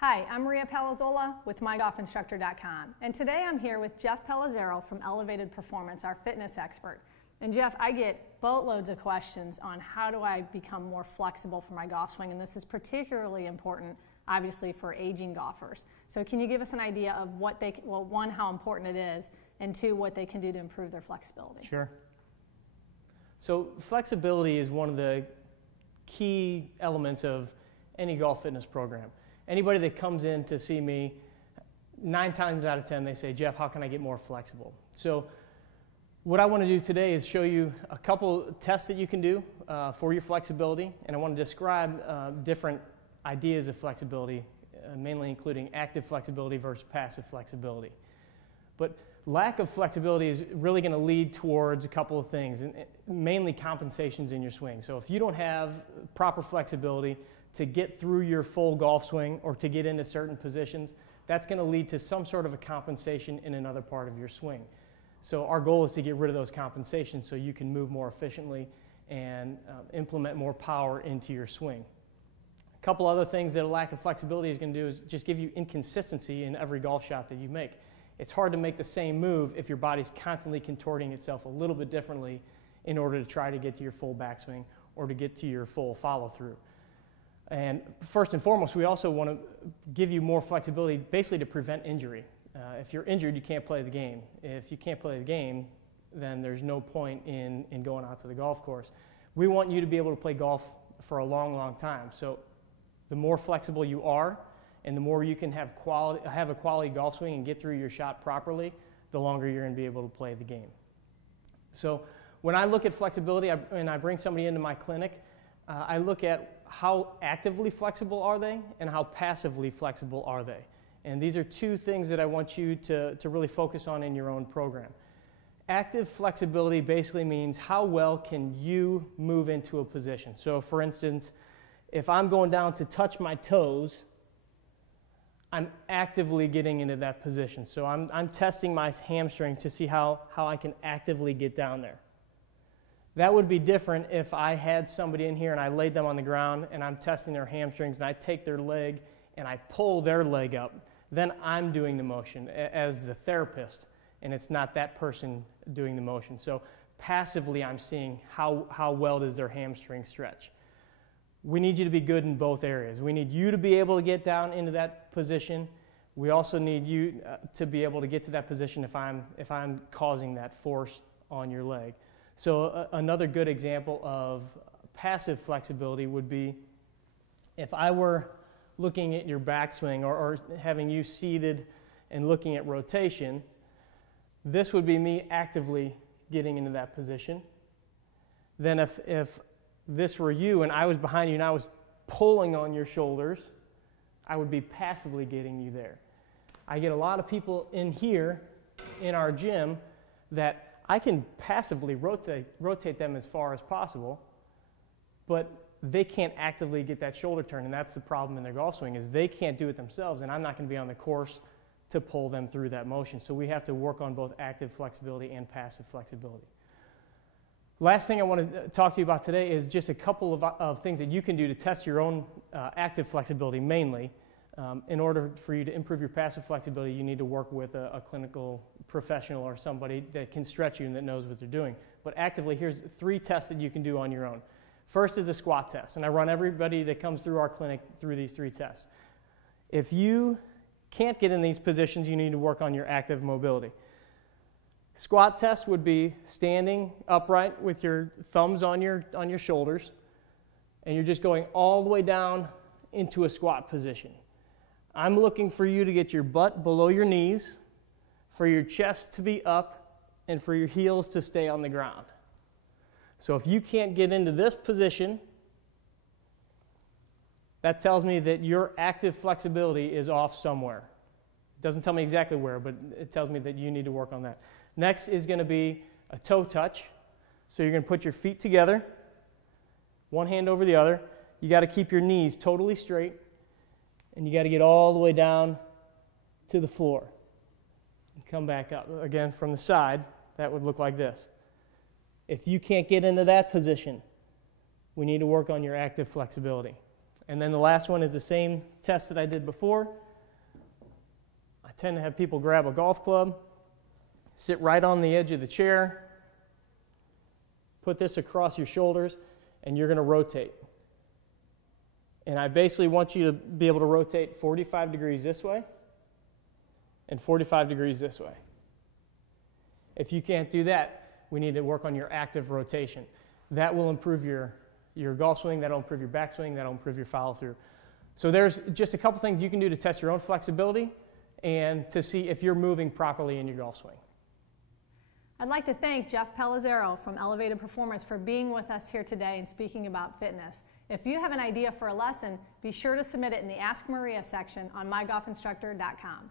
Hi, I'm Maria Palazzola with MyGolfInstructor.com, and today I'm here with Jeff Pellizzaro from Elevated Performance, our fitness expert. And Jeff, I get boatloads of questions on how do I become more flexible for my golf swing, and this is particularly important, obviously, for aging golfers. So can you give us an idea of what they, well, one, how important it is, and two, what they can do to improve their flexibility? Sure. So flexibility is one of the key elements of any golf fitness program. Anybody that comes in to see me, 9 times out of 10, they say, Jeff, how can I get more flexible? So what I want to do today is show you a couple tests that you can do for your flexibility, and I want to describe different ideas of flexibility, mainly including active flexibility versus passive flexibility. But lack of flexibility is really going to lead towards a couple of things, and mainly compensations in your swing. So if you don't have proper flexibility to get through your full golf swing or to get into certain positions, that's going to lead to some sort of a compensation in another part of your swing. So our goal is to get rid of those compensations so you can move more efficiently and implement more power into your swing. A couple other things that a lack of flexibility is going to do is just give you inconsistency in every golf shot that you make. It's hard to make the same move if your body's constantly contorting itself a little bit differently in order to try to get to your full backswing or to get to your full follow-through. And first and foremost, we also want to give you more flexibility basically to prevent injury. If you're injured, you can't play the game. If you can't play the game, then there's no point in going out to the golf course. We want you to be able to play golf for a long, long time. So the more flexible you are and the more you can have a quality golf swing and get through your shot properly, the longer you're going to be able to play the game. So when I look at flexibility and I bring somebody into my clinic, I look at how actively flexible are they and how passively flexible are they. And these are two things that I want you to really focus on in your own program. Active flexibility basically means how well can you move into a position. So for instance, if I'm going down to touch my toes, I'm actively getting into that position. So I'm testing my hamstrings to see how I can actively get down there. That would be different if I had somebody in here and I laid them on the ground and I'm testing their hamstrings and I take their leg and I pull their leg up. Then I'm doing the motion as the therapist, and it's not that person doing the motion. So passively I'm seeing how well does their hamstring stretch. We need you to be good in both areas. We need you to be able to get down into that position. We also need you to be able to get to that position if I'm causing that force on your leg. So another good example of passive flexibility would be if I were looking at your backswing or having you seated and looking at rotation, this would be me actively getting into that position. Then if this were you and I was behind you and I was pulling on your shoulders, I would be passively getting you there. I get a lot of people in here in our gym that I can passively rotate them as far as possible, but they can't actively get that shoulder turn, and that's the problem in their golf swing is they can't do it themselves, and I'm not going to be on the course to pull them through that motion. So we have to work on both active flexibility and passive flexibility. Last thing I want to talk to you about today is just a couple of things that you can do to test your own active flexibility mainly. In order for you to improve your passive flexibility, you need to work with a clinical professional or somebody that can stretch you and that knows what they're doing. But actively, here's 3 tests that you can do on your own. First is the squat test, and I run everybody that comes through our clinic through these 3 tests. If you can't get in these positions, you need to work on your active mobility. Squat test would be standing upright with your thumbs on your shoulders, and you're just going all the way down into a squat position. I'm looking for you to get your butt below your knees, for your chest to be up, and for your heels to stay on the ground. So if you can't get into this position, that tells me that your active flexibility is off somewhere. It doesn't tell me exactly where, but it tells me that you need to work on that. Next is going to be a toe touch. So you're going to put your feet together, one hand over the other. You got to keep your knees totally straight, and you got to get all the way down to the floor. And come back up. Again, from the side, that would look like this. If you can't get into that position, we need to work on your active flexibility. And then the last one is the same test that I did before. I tend to have people grab a golf club, sit right on the edge of the chair, put this across your shoulders, and you're going to rotate. And I basically want you to be able to rotate 45 degrees this way and 45 degrees this way. If you can't do that, we need to work on your active rotation. That will improve your golf swing, that'll improve your backswing, that'll improve your follow through. So there's just a couple things you can do to test your own flexibility and to see if you're moving properly in your golf swing. I'd like to thank Jeff Pellizzaro from Elevated Performance for being with us here today and speaking about fitness. If you have an idea for a lesson, be sure to submit it in the Ask Maria section on mygolfinstructor.com.